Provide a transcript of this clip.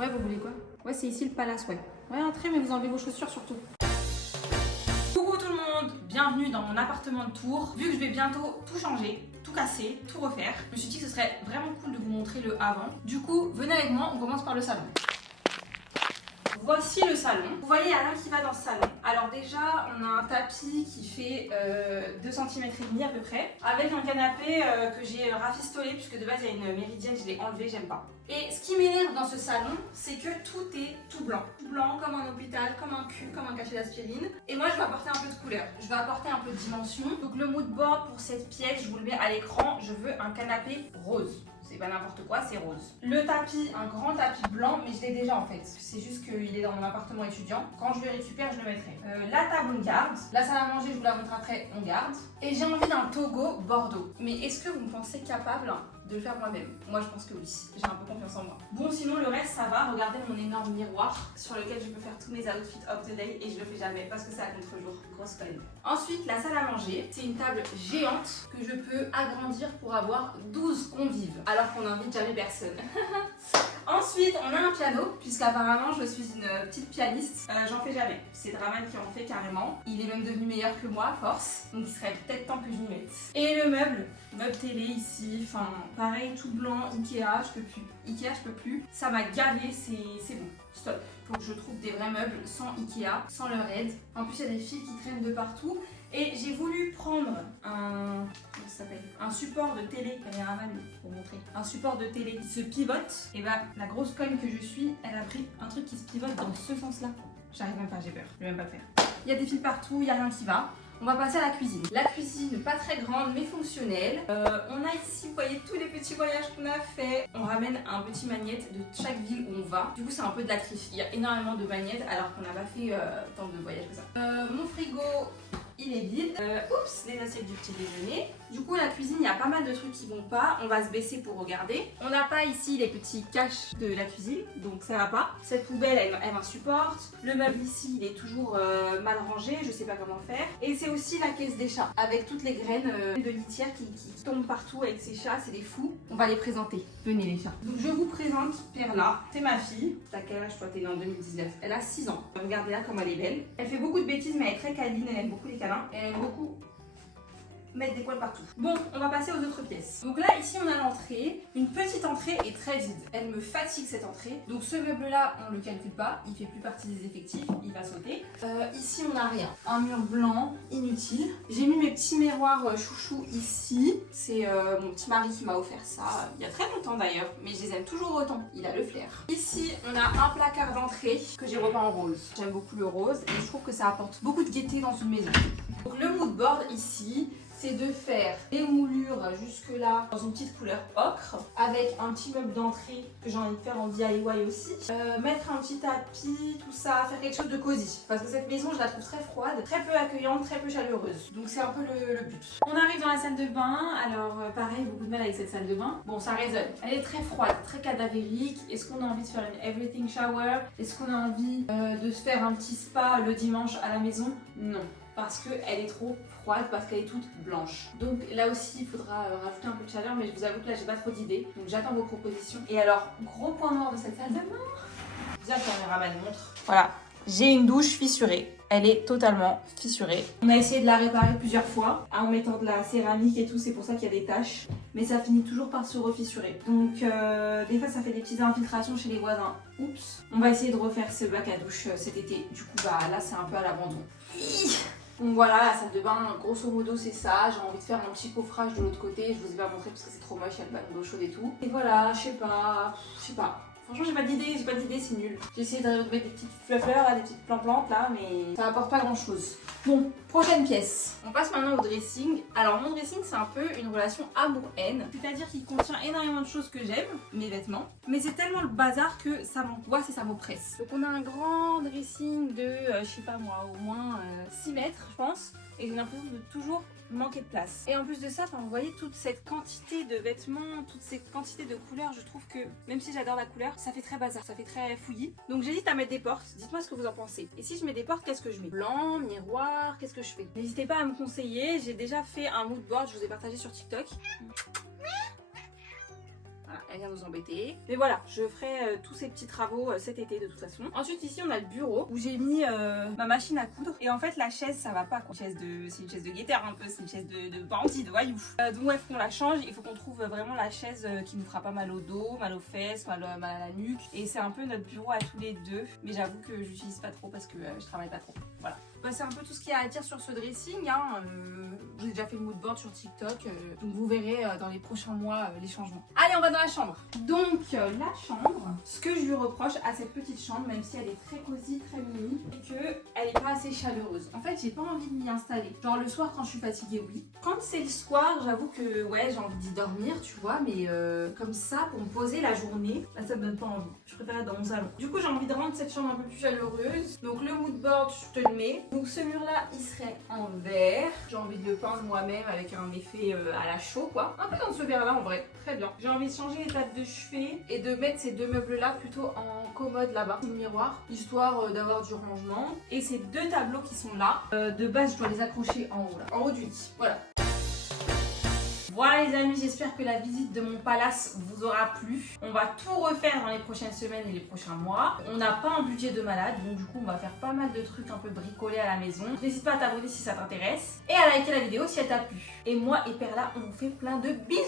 Ouais, vous voulez quoi? Ouais, c'est ici le palace, ouais. Ouais, entrez, mais vous enlevez vos chaussures surtout. Coucou tout le monde, bienvenue dans mon appartement de Tours. Vu que je vais bientôt tout changer, tout casser, tout refaire, je me suis dit que ce serait vraiment cool de vous montrer le avant. Du coup, venez avec moi, on commence par le salon. Voici le salon. Vous voyez, il n'y a rien qui va dans ce salon. Alors déjà, on a un tapis qui fait 2 cm et demi à peu près, avec un canapé que j'ai rafistolé, puisque de base il y a une méridienne, je l'ai enlevé, j'aime pas. Et ce qui m'énerve dans ce salon, c'est que tout est tout blanc. Tout blanc, comme un hôpital, comme un cul, comme un cachet d'aspirine. Et moi, je vais apporter un peu de couleur. Je vais apporter un peu de dimension. Donc le mood board pour cette pièce, je vous le mets à l'écran. Je veux un canapé rose. C'est pas n'importe quoi, c'est rose. Le tapis, un grand tapis blanc, mais je l'ai déjà en fait. C'est juste qu'il est dans mon appartement étudiant. Quand je le récupère, je le mettrai. La table, on garde. La salle à manger, je vous la montre après, on garde. Et j'ai envie d'un Togo Bordeaux. Mais est-ce que vous me pensez capable de le faire moi-même? Moi, je pense que oui. J'ai un peu confiance en moi. Bon, sinon, le reste, ça va. Regardez mon énorme miroir sur lequel je peux faire tous mes outfits of the day et je le fais jamais parce que c'est à contre-jour. Grosse conne. Ensuite, la salle à manger. C'est une table géante que je peux agrandir pour avoir 12 convives alors qu'on n'invite jamais personne. Ensuite, on a un piano, puisqu'apparemment je suis une petite pianiste. J'en fais jamais. C'est Draman qui en fait carrément. Il est même devenu meilleur que moi à force. Donc il serait peut-être temps que je m'y mette. Et le meuble télé ici, enfin pareil, tout blanc, Ikea, je peux plus. Ikea, je peux plus. Ça m'a gavé, c'est bon. Stop. Faut que je trouve des vrais meubles sans Ikea, sans leur aide. En plus, il y a des fils qui traînent de partout. Et j'ai voulu prendre un support de télé, caméraman pour montrer, un support de télé qui se pivote. Et bah la grosse conne que je suis, elle a pris un truc qui se pivote dans ce sens-là. J'arrive même pas, j'ai peur, je vais même pas le faire. Il y a des fils partout, il n'y a rien qui va. On va passer à la cuisine. La cuisine, pas très grande mais fonctionnelle. On a ici, vous voyez, tous les petits voyages qu'on a fait. On ramène un petit magnète de chaque ville où on va. Du coup, c'est un peu de la triche. Il y a énormément de magnettes alors qu'on n'a pas fait tant de voyages que ça. Mon frigo, il est vide. Oups, les assiettes du petit déjeuner. Du coup, la cuisine, il y a pas mal de trucs qui vont pas. On va se baisser pour regarder. On n'a pas ici les petits caches de la cuisine, donc ça va pas. Cette poubelle, elle m'insupporte. Le meuble ici, il est toujours mal rangé, je sais pas comment faire. Et c'est aussi la caisse des chats, avec toutes les graines de litière qui tombent partout avec ces chats, c'est des fous. On va les présenter. Venez les chats. Donc je vous présente Perla, c'est ma fille. T'as quel âge toi? T'es née en 2019. Elle a 6 ans. Regardez-la comme elle est belle. Elle fait beaucoup de bêtises, mais elle est très câline, elle aime beaucoup les câlins. Elle aime beaucoup mettre des poils partout. Bon, on va passer aux autres pièces. Donc là, ici, on a l'entrée. Une petite entrée est très vide. Elle me fatigue cette entrée. Donc ce meuble-là, on le calcule pas. Il fait plus partie des effectifs. Il va sauter. Ici, on n'a rien. Un mur blanc, inutile. J'ai mis mes petits miroirs chouchou ici. C'est mon petit mari qui m'a offert ça. Il y a très longtemps d'ailleurs. Mais je les aime toujours autant. Il a le flair. Ici, on a un placard d'entrée que j'ai repeint en rose. J'aime beaucoup le rose. Et je trouve que ça apporte beaucoup de gaieté dans une maison. Donc le mood board ici, c'est de faire des moulures jusque là dans une petite couleur ocre avec un petit meuble d'entrée que j'ai envie de faire en DIY aussi. Mettre un petit tapis, tout ça, faire quelque chose de cosy parce que cette maison je la trouve très froide, très peu accueillante, très peu chaleureuse. Donc c'est un peu le but. On arrive dans la salle de bain, alors pareil, beaucoup de mal avec cette salle de bain. Bon, ça résonne. Elle est très froide, très cadavérique. Est-ce qu'on a envie de faire une everything shower? Est-ce qu'on a envie de se faire un petit spa le dimanche à la maison? Non. Parce qu'elle est trop froide, parce qu'elle est toute blanche. Donc là aussi, il faudra rajouter un peu de chaleur, mais je vous avoue que là, j'ai pas trop d'idées. Donc j'attends vos propositions. Et alors, gros point noir de cette salle de bain. Bien, caméraman montre. Voilà, j'ai une douche fissurée. Elle est totalement fissurée. On a essayé de la réparer plusieurs fois en mettant de la céramique et tout, c'est pour ça qu'il y a des taches. Mais ça finit toujours par se refissurer. Donc des fois ça fait des petites infiltrations chez les voisins. Oups. On va essayer de refaire ce bac à douche cet été. Du coup bah là c'est un peu à l'abandon. Donc voilà, la salle de bain, grosso modo c'est ça. J'ai envie de faire un petit coffrage de l'autre côté. Je vous ai pas montré parce que c'est trop moche, il y a le ballon d'eau chaude et tout. Et voilà, je sais pas. Franchement, j'ai pas d'idée, c'est nul. J'ai essayé de mettre des petites fleurs, des petites plantes là, mais ça apporte pas grand chose. Bon, prochaine pièce. On passe maintenant au dressing. Alors, mon dressing, c'est un peu une relation amour-haine. C'est-à-dire qu'il contient énormément de choses que j'aime, mes vêtements, mais c'est tellement le bazar que ça m'angoisse et ça m'oppresse. Donc, on a un grand dressing de, je sais pas moi, au moins 6 mètres, je pense. Et j'ai l'impression de toujours manquer de place. Et en plus de ça, vous voyez toute cette quantité de vêtements, toute cette quantité de couleurs, je trouve que même si j'adore la couleur, ça fait très bazar, ça fait très fouillis. Donc j'hésite à mettre des portes, dites-moi ce que vous en pensez. Et si je mets des portes, qu'est-ce que je mets? Blanc, miroir, qu'est-ce que je fais? N'hésitez pas à me conseiller, j'ai déjà fait un mood board, je vous ai partagé sur TikTok. Voilà. elle vient nous embêter. Mais voilà, je ferai tous ces petits travaux cet été de toute façon. Ensuite ici on a le bureau où j'ai mis ma machine à coudre. Et en fait la chaise ça va pas quoi. C'est une chaise de guetteur un peu, c'est une chaise de bandit, de voyou. Donc ouais, faut qu'on la change, il faut qu'on trouve vraiment la chaise qui nous fera pas mal au dos, mal aux fesses, mal à la nuque. Et c'est un peu notre bureau à tous les deux. Mais j'avoue que j'utilise pas trop parce que je travaille pas trop. Voilà. Bah, c'est un peu tout ce qu'il y a à dire sur ce dressing. Hein. J'ai déjà fait le mood board sur TikTok, donc vous verrez dans les prochains mois les changements. Allez, on va dans la chambre. Donc la chambre, ce que je lui reproche à cette petite chambre, même si elle est très cosy, très mini, c'est qu'elle est pas assez chaleureuse. En fait, j'ai pas envie de m'y installer. Genre le soir quand je suis fatiguée, oui. Quand c'est le soir, j'avoue que ouais, j'ai envie d'y dormir, tu vois, mais comme ça, pour me poser la journée, là ça me donne pas envie. Je préfère être dans mon salon. Du coup, j'ai envie de rendre cette chambre un peu plus chaleureuse. Donc le mood board, je te le mets. Donc ce mur là il serait en verre. J'ai envie de le peindre moi-même avec un effet à la chaux quoi. Un peu dans ce verre là en vrai, très bien. J'ai envie de changer les tables de chevet et de mettre ces deux meubles là plutôt en commode là-bas, le miroir, histoire d'avoir du rangement. Et ces deux tableaux qui sont là, de base je dois les accrocher en haut là, en haut du lit, voilà. Voilà les amis, j'espère que la visite de mon palace vous aura plu. On va tout refaire dans les prochaines semaines et les prochains mois. On n'a pas un budget de malade, donc du coup on va faire pas mal de trucs un peu bricolés à la maison. N'hésite pas à t'abonner si ça t'intéresse et à liker la vidéo si elle t'a plu. Et moi et Perla, on vous fait plein de bisous.